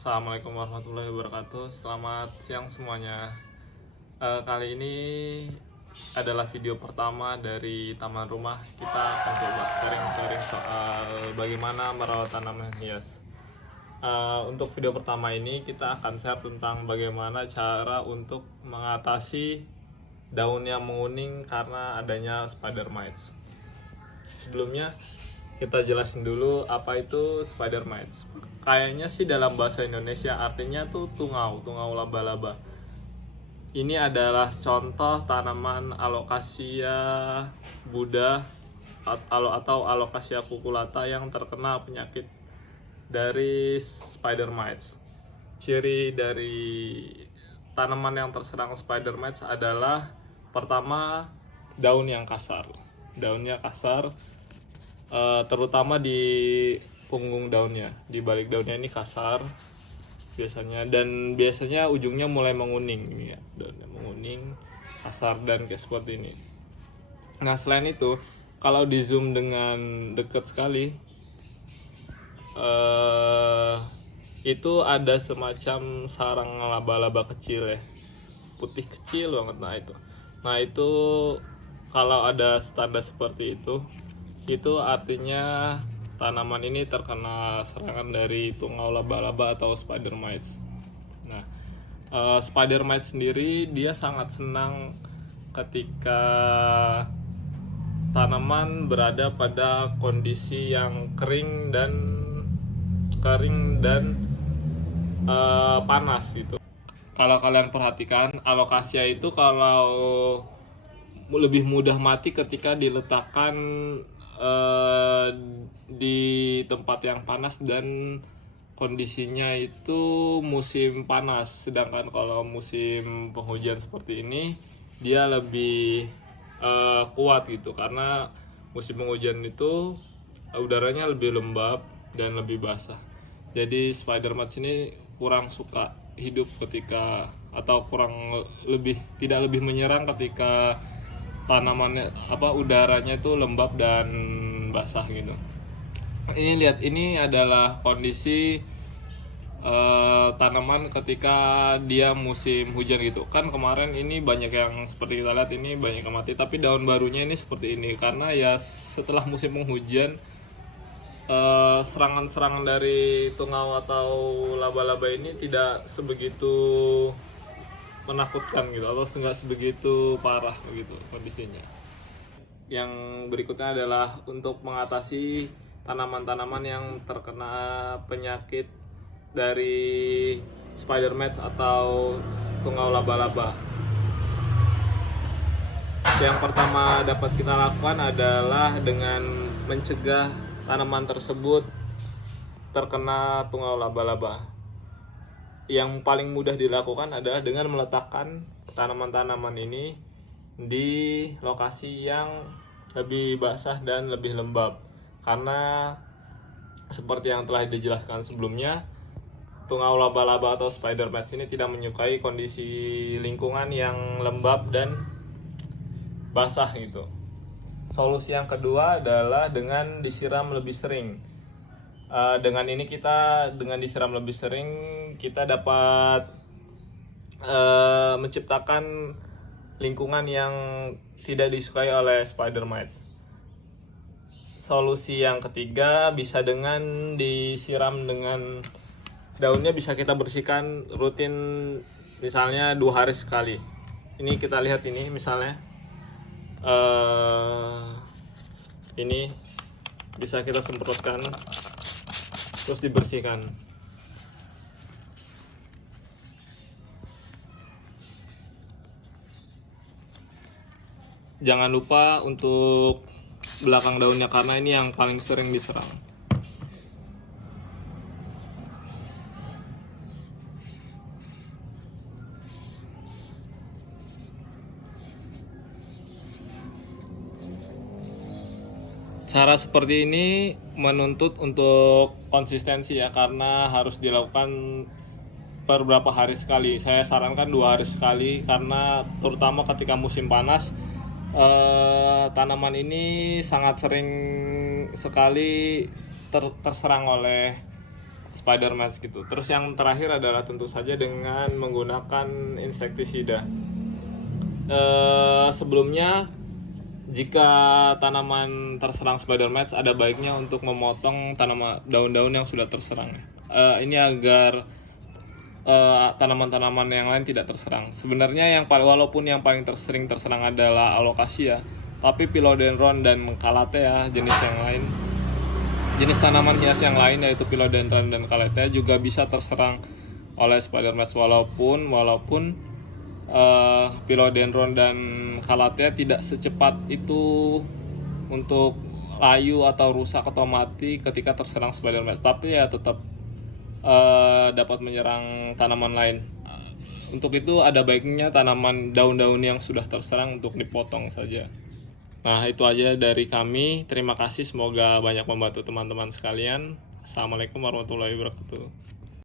Assalamualaikum warahmatullahi wabarakatuh. Selamat siang semuanya. Kali ini adalah video pertama dari taman rumah. Kita akan coba sharing-sharing soal bagaimana merawat tanaman hias. Untuk video pertama ini kita akan share tentang bagaimana cara untuk mengatasi daun yang menguning karena adanya spider mites. Sebelumnya kita jelasin dulu apa itu spider mites. Kayaknya sih dalam bahasa Indonesia artinya tuh tungau laba-laba. Ini adalah contoh tanaman Alocasia buda atau Alocasia cucullata yang terkena penyakit dari spider mites. Ciri dari tanaman yang terserang spider mites adalah pertama, daun yang kasar. Daunnya kasar, terutama di punggung daunnya, di balik daunnya ini kasar biasanya, dan biasanya ujungnya mulai menguning ya, daunnya menguning, kasar dan kayak seperti ini. Nah, selain itu, kalau di zoom dengan dekat sekali, itu ada semacam sarang laba-laba kecil ya, putih kecil banget. Nah itu kalau ada tanda seperti itu artinya tanaman ini terkena serangan dari tungau laba-laba atau spider mites. Nah, spider mites sendiri dia sangat senang ketika tanaman berada pada kondisi yang kering dan panas gitu. Kalau kalian perhatikan, alocasia itu kalau lebih mudah mati ketika diletakkan di tempat yang panas dan kondisinya itu musim panas. Sedangkan kalau musim penghujan seperti ini dia lebih kuat gitu, karena musim penghujan itu udaranya lebih lembab dan lebih basah. Jadi spider mites ini kurang suka hidup ketika, atau tidak lebih menyerang ketika tanamannya udaranya itu lembab dan basah gitu. Ini lihat, ini adalah kondisi tanaman ketika dia musim hujan gitu kan. Kemarin ini banyak yang seperti kita lihat, ini banyak yang mati, tapi daun barunya ini seperti ini karena ya setelah musim penghujan serangan-serangan dari tungau atau laba-laba ini tidak sebegitu menakutkan gitu, atau nggak sebegitu parah gitu kondisinya. Yang berikutnya adalah untuk mengatasi tanaman-tanaman yang terkena penyakit dari spider mites atau tungau laba-laba. Yang pertama dapat kita lakukan adalah dengan mencegah tanaman tersebut terkena tungau laba-laba. Yang paling mudah dilakukan adalah dengan meletakkan tanaman-tanaman ini di lokasi yang lebih basah dan lebih lembab. Karena seperti yang telah dijelaskan sebelumnya, tungau laba-laba atau spider mites ini tidak menyukai kondisi lingkungan yang lembab dan basah gitu. Solusi yang kedua adalah dengan disiram lebih sering. Dengan disiram lebih sering kita dapat menciptakan lingkungan yang tidak disukai oleh spider mites. Solusi yang ketiga bisa dengan disiram dengan daunnya, bisa kita bersihkan rutin, misalnya 2 hari sekali. Ini kita lihat, ini misalnya ini bisa kita semprotkan terus dibersihkan. Jangan lupa untuk belakang daunnya karena ini yang paling sering diserang. Cara seperti ini menuntut untuk konsistensi ya, karena harus dilakukan per beberapa hari sekali. Saya sarankan 2 hari sekali, karena terutama ketika musim panas tanaman ini sangat sering sekali terserang oleh spider mats gitu. Terus yang terakhir adalah tentu saja dengan menggunakan insektisida. Sebelumnya jika tanaman terserang spider mats, ada baiknya untuk memotong tanaman daun-daun yang sudah terserang. Ini agar tanaman-tanaman yang lain tidak terserang. Sebenarnya walaupun yang paling sering terserang adalah alocasia, tapi philodendron dan calathea jenis tanaman hias yang lain yaitu philodendron dan calathea juga bisa terserang oleh spider mats walaupun philodendron dan calathea tidak secepat itu untuk layu atau rusak atau mati ketika terserang spider mats, tapi ya tetap dapat menyerang tanaman lain. Untuk itu ada baiknya tanaman daun-daun yang sudah terserang untuk dipotong saja. Nah, itu aja dari kami. Terima kasih, semoga banyak membantu teman-teman sekalian. Assalamualaikum warahmatullahi wabarakatuh.